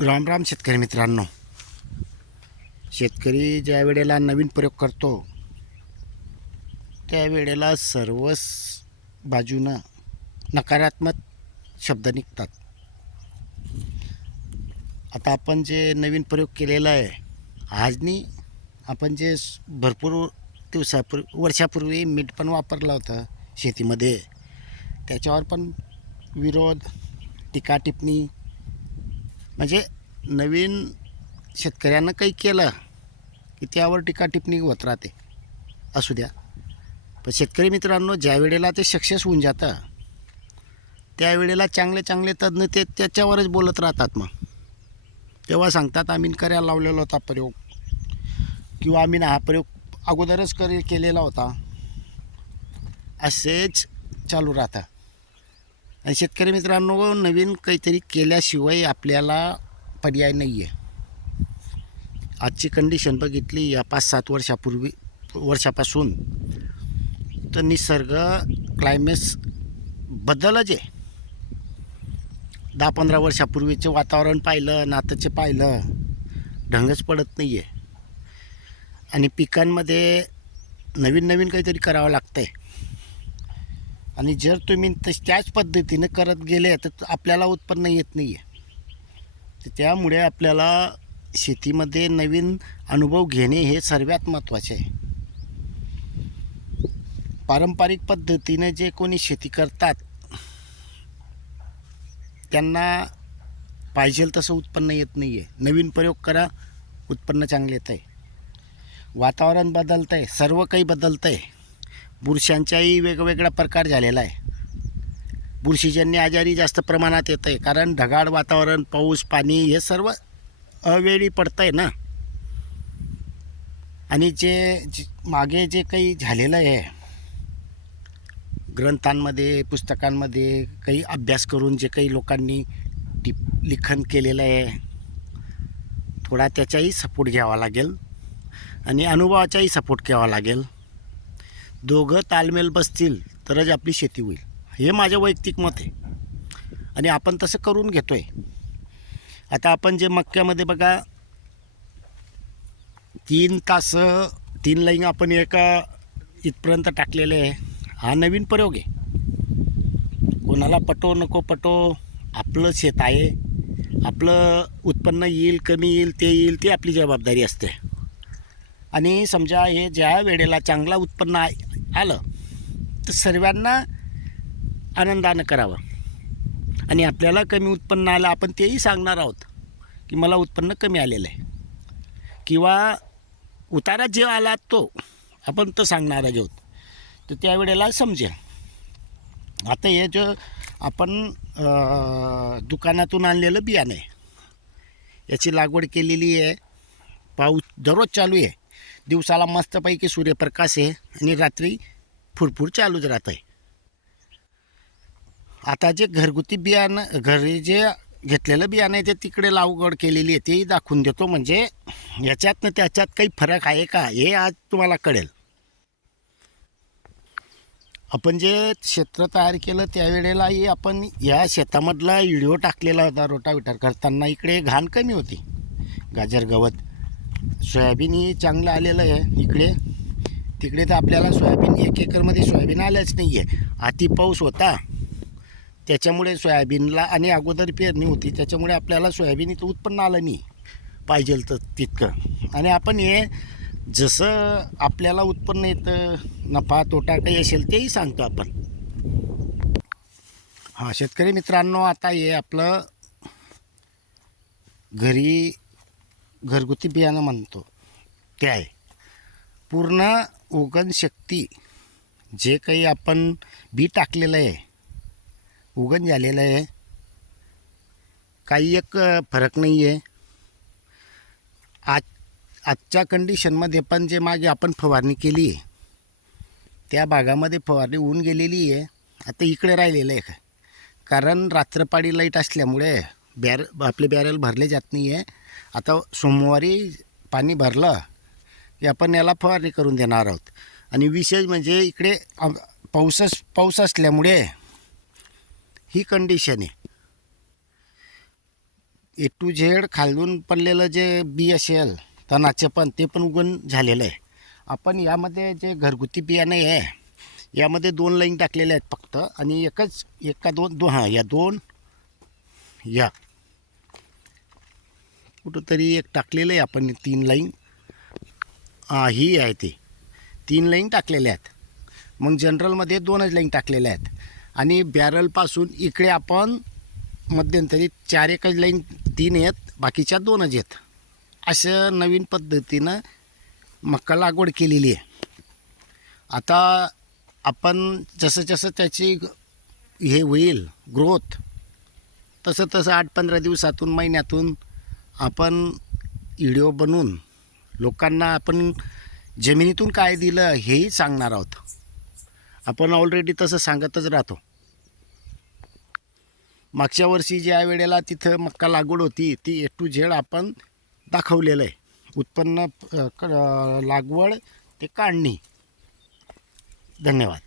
राम राम शेतकरी मित्रांनो. शेतकरी ज्या वेळेला नवीन प्रयोग करतो त्यावेळेला सर्वच बाजूनं नकारात्मक शब्द निघतात. आता आपण जे नवीन प्रयोग केलेला आहे आजनी आपण जे भरपूर दिवसापूर्वी वर्षापूर्वी मीठ पण वापरलं होतं शेतीमध्ये. त्याच्यावर पण विरोध टीका टिप्पणी म्हणजे नवीन शेतकऱ्यानं काही केलं की त्यावर टीका टिप्पणी होत राहते. असू द्या. पण शेतकरी मित्रांनो ज्या वेळेला ते सक्सेस होऊन जातं त्यावेळेला चांगले चांगले तज्ज्ञ ते त्याच्यावरच बोलत राहतात मग. तेव्हा सांगतात आम्ही करायला लावलेला होता प्रयोग. किंवा आम्ही हा प्रयोग अगोदरच कर केलेला होता. असेच चालू राहतात शेतकरी मित्रांनो नवीन काहीतरी केल्याशिवाय आपल्याला पर्याय नाही आहे आजची कंडिशन बघितली या पाच सात वर्षापूर्वी वर्षापासून तर निसर्ग क्लायमेट्स बदलच आहे. दहा पंधरा वर्षापूर्वीचे वातावरण पाहिलं नाताचे पाहिलं ढंगच पडत नाही आहे आणि पिकांमध्ये नवीन नवीन काहीतरी करावं लागतं आहे आणि जर तुम्ही तस त्याच पद्धतीनं करत गेले तर आपल्याला उत्पन्न येत नाही आहे तर त्यामुळे आपल्याला शेतीमध्ये नवीन अनुभव घेणे हे सर्वात महत्त्वाचे आहे. पारंपरिक पद्धतीने जे कोणी शेती करतात त्यांना पाहिजे तसं उत्पन्न येत नाही आहे नवीन प्रयोग करा उत्पन्न चांगले येतं आहे वातावरण बदलतं आहे सर्व काही बदलतं आहे बुरशांचाही वेगवेगळा प्रकार झालेला आहे. बुरशीजन्य आजारी जास्त प्रमाणात येत आहे. कारण ढगाळ वातावरण पाऊस पाणी हे सर्व अवेळी पडतं आहे ना. आणि जे जे- मागे जे काही झालेलं आहे ग्रंथांमध्ये पुस्तकांमध्ये काही अभ्यास करून जे काही लोकांनी टिप लिखाण केलेलं आहे थोडा त्याचाही सपोर्ट घ्यावा लागेल. आणि अनुभवाचाही सपोर्ट घ्यावा लागेल. दोघं तालमेल बसतील तरच आपली शेती होईल. हे माझं वैयक्तिक मत आहे. आणि आपण तसं करून घेतो आहे आता आपण जे मक्क्यामध्ये बघा तीन तास तीन लाईन आपण एका इथपर्यंत टाकलेले आहे. हा नवीन प्रयोग आहे. कोणाला पटो नको पटो आपलं शेत आहे. आपलं उत्पन्न येईल कमी येईल ते येईल ती आपली जबाबदारी असते. आणि समजा हे ज्या वेळेला चांगला उत्पन्न आहे आलं तर सर्वांना आनंदानं करावं. आणि आपल्याला कमी उत्पन्न आलं आपण तेही सांगणार आहोत की मला उत्पन्न कमी आलेलं आहे. किंवा उतारा जे आला तो आपण तो सांगणार आहोत. तर त्यावेळेला समजेल. आता हे जे आपण दुकानातून आणलेलं बियाणं आहे याची लागवड केलेली आहे. पाऊस दररोज चालू आहे. दिवसाला मस्तपैकी सूर्यप्रकाश आहे आणि रात्री फुरफुर चालूच राहत आहे आता जे घरगुती बियाणं घरी जे घेतलेलं बियाणं आहे ते तिकडे लागवड केलेली आहे तेही दाखवून देतो. म्हणजे याच्यातनं त्याच्यात काही फरक आहे का हे आज तुम्हाला कळेल. आपण जे क्षेत्र तयार केलं त्यावेळेलाही आपण या शेतामधला व्हिडिओ टाकलेला होता रोटाविटार करताना. इकडे घाण कमी होती. गाजर गवत सोयाबीन ही चांगलं आलेलं आहे इकडे. तिकडे तर आपल्याला सोयाबीन एक एकरमध्ये सोयाबीन आल्याच नाही आहे अति पाऊस होता. त्याच्यामुळे सोयाबीनला आणि अगोदर पेरणी होती. त्याच्यामुळे आपल्याला सोयाबीन इथं उत्पन्न आलं नाही पाहिजे तर तितकं. आणि आपण हे जसं आपल्याला उत्पन्न येतं नफा तोटा काही असेल तेही सांगतो आपण. हां शेतकरी मित्रांनो आता हे आपलं घरी घरगुती बियाणं म्हणतो. ते आहे. पूर्ण उगन शक्ती जे काही आपण बी टाकलेलं आहे उगन झालेलं आहे काही एक फरक नाही आहे आज आजच्या कंडिशनमध्ये पण जे मागे आपण फवारणी केली आहे त्या भागामध्ये फवारणी होऊन गेलेली आहे. आता इकडे राहिलेलं आहे. कारण रात्रपाळी लाइट असल्यामुळे बॅर आपले बॅरल भरले जात नाही आहे आता सोमवारी पाणी भरलं की आपण याला फवारणी करून देणार आहोत. आणि विशेष म्हणजे इकडे पाऊसच पाऊस असल्यामुळे ही कंडिशन आहे. ए टू झेड खालून पडलेलं जे बी असेल तणाचे पण ते पण उगण झालेलं आहे. आपण यामध्ये जे घरगुती बियाणं आहे यामध्ये दोन लाईन टाकलेले आहेत फक्त. आणि एकच एका दोन दो हां या दोन या. कुठंतरी एक टाकलेलं आहे आपण तीन लाईन. ही आहे ते. तीन लाईन टाकलेल्या आहेत. मग जनरलमध्ये दोनच लाईन टाकलेल्या आहेत. आणि बॅरलपासून इकडे आपण मध्यंतरी चार एकच लाईन तीन आहेत बाकीच्या दोनच आहेत. असं नवीन पद्धतीनं मका लागवड केलेली आहे. आता आपण जसं जसं त्याची हे होईल ग्रोथ तसं तसं आठ पंधरा दिवसातून महिन्यातून आपण व्हिडिओ बनवून लोकांना आपण जमिनीतून काय दिलं हेही सांगणार आहोत. आपण ऑलरेडी तसं सांगतच राहतो. मागच्या वर्षी ज्या वेळेला तिथं मक्का लागवड होती ती ए टू झेड आपण दाखवलेलं आहे. उत्पन्न क- लागवड ते काढणी. धन्यवाद.